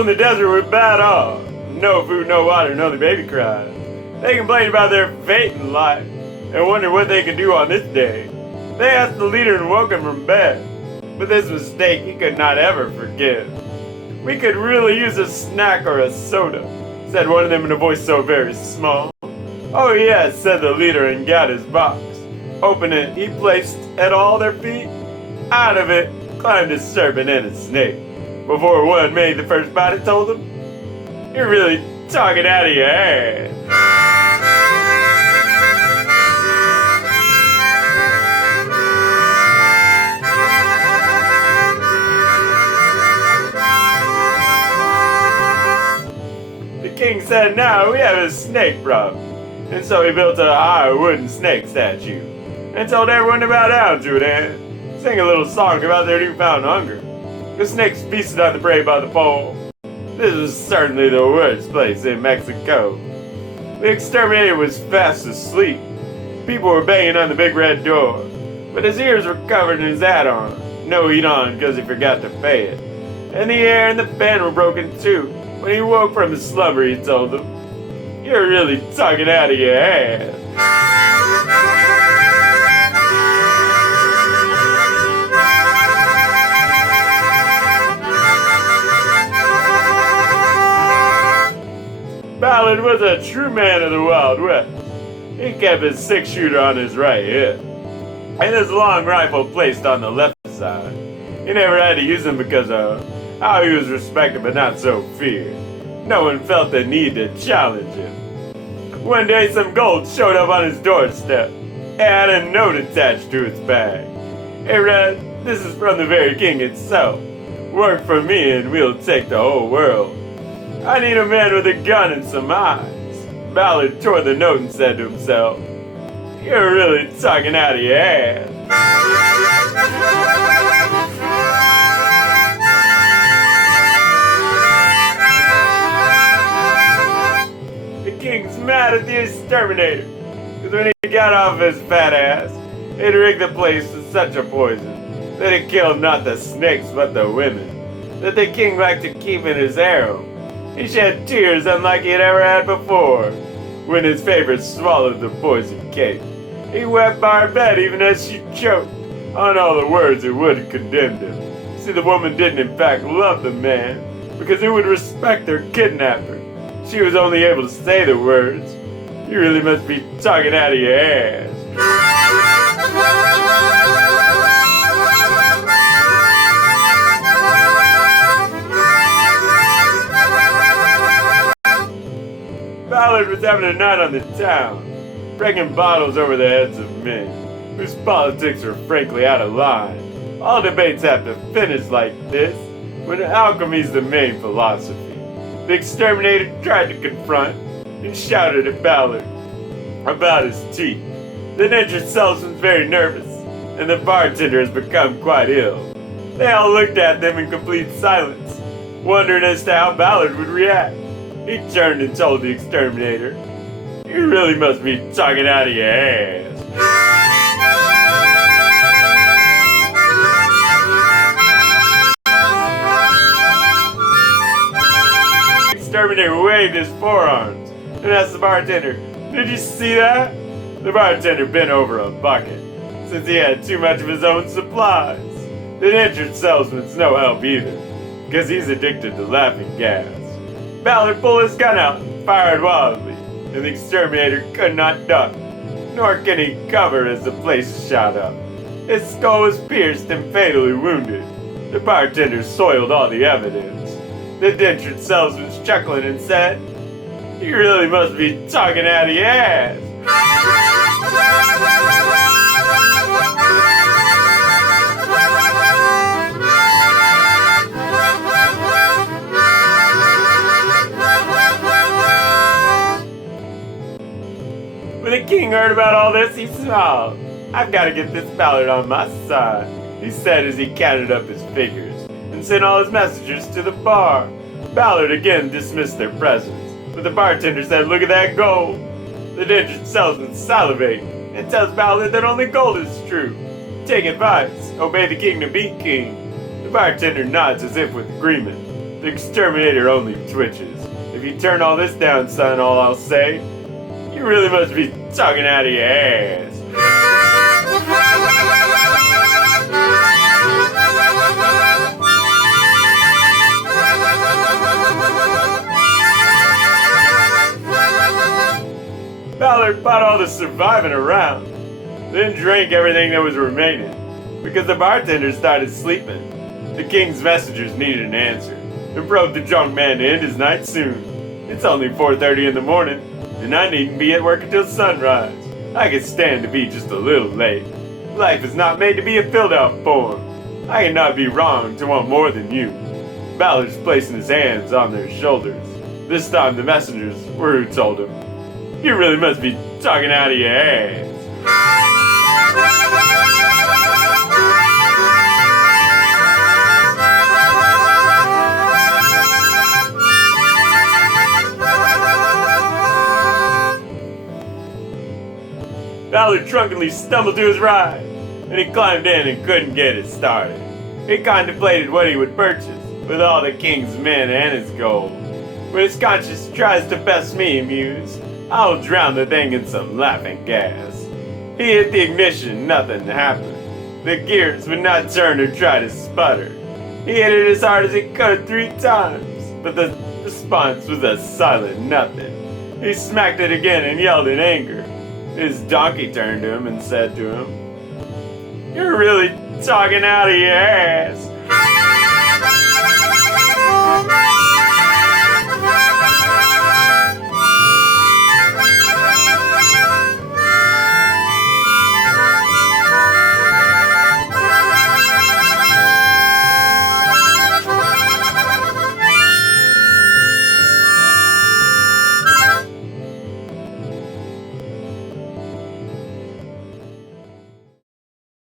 People in the desert were bad off. No food, no water, no the baby cries. They complained about their fate in life and wondered what they could do on this day. They asked the leader and woke him from bed. But this mistake he could not ever forgive. "We could really use a snack or a soda," said one of them in a voice so very small. "Oh yes," said the leader and got his box. Opened it, he placed at all their feet. Out of it climbed a serpent and a snake. Before one made the first bite, it told him, "You're really talking out of your ass." The king said, "Now we have a snake problem." And so he built a high wooden snake statue and told everyone to bow down to it and sing a little song about their newfound hunger. The snakes feasted on the prey by the pole. This was certainly the worst place in Mexico. The exterminator was fast asleep. People were banging on the big red door, but his ears were covered and his hat on. No heat on because he forgot to pay it. And the air and the fan were broken too. When he woke from his slumber, he told them, "You're really talking out of your ass." Ballard was a true man of the Wild West. He kept his 6-shooter on his right hip and his long rifle placed on the left side. He never had to use them because of how he was respected but not so feared. No one felt the need to challenge him. One day some gold showed up on his doorstep. It had a note attached to its bag. It read, "This is from the very king itself. Work for me and we'll take the whole world. I need a man with a gun and some eyes." Ballard tore the note and said to himself, "You're really talking out of your ass." The king's mad at the exterminator, because when he got off his fat ass, he'd rigged the place with such a poison that it killed not the snakes but the women, that the king liked to keep in his harem. He shed tears unlike he had ever had before when his favorite swallowed the poison cake. He wept by her bed even as she choked on all the words that would have condemned him. See, the woman didn't in fact love the man because he would respect her kidnapper. She was only able to say the words, "You really must be talking out of your ass." Ballard was having a night on the town, breaking bottles over the heads of men whose politics were frankly out of line. All debates have to finish like this when alchemy's the main philosophy. The exterminator tried to confront and shouted at Ballard about his teeth. The ninja salesman's very nervous, and the bartender has become quite ill. They all looked at them in complete silence, wondering as to how Ballard would react. He turned and told the exterminator, "You really must be talking out of your ass." The exterminator waved his forearms and asked the bartender, "Did you see that?" The bartender bent over a bucket, since he had too much of his own supplies. The injured salesman's no help either, because he's addicted to laughing gas. Ballard pulled his gun out and fired wildly, and the exterminator could not duck, nor can he cover as the place shot up. His skull was pierced and fatally wounded. The bartender soiled all the evidence. The injured salesman's chuckling and said, "You really must be talking out of your ass." When the king heard about all this, he smiled. "I've got to get this Ballard on my side," he said as he counted up his figures and sent all his messengers to the bar. Ballard again dismissed their presence, but the bartender said, "Look at that gold." The injured salesman salivates and tells Ballard that only gold is true. Take advice, obey the king to be king. The bartender nods as if with agreement. The exterminator only twitches. If you turn all this down, son, all I'll say, you really must be talking out of your ass. Ballard bought all the surviving around, then drank everything that was remaining, because the bartender started sleeping. The king's messengers needed an answer, and probed the drunk man to end his night soon. It's only 4:30 in the morning, and I needn't be at work until sunrise. I can stand to be just a little late. Life is not made to be a filled-out form. I cannot be wrong to want more than you. Ballard's placing his hands on their shoulders. This time the messengers were who told him, "You really must be talking out of your ass." Ballard drunkenly stumbled to his ride, and he climbed in and couldn't get it started. He contemplated what he would purchase with all the king's men and his gold. When his conscience tries to best me, he mused, I'll drown the thing in some laughing gas. He hit the ignition, nothing happened. The gears would not turn or try to sputter. He hit it as hard as he could 3 times, but the response was a silent nothing. He smacked it again and yelled in anger. His donkey turned to him and said to him, "You're really talking out of your ass."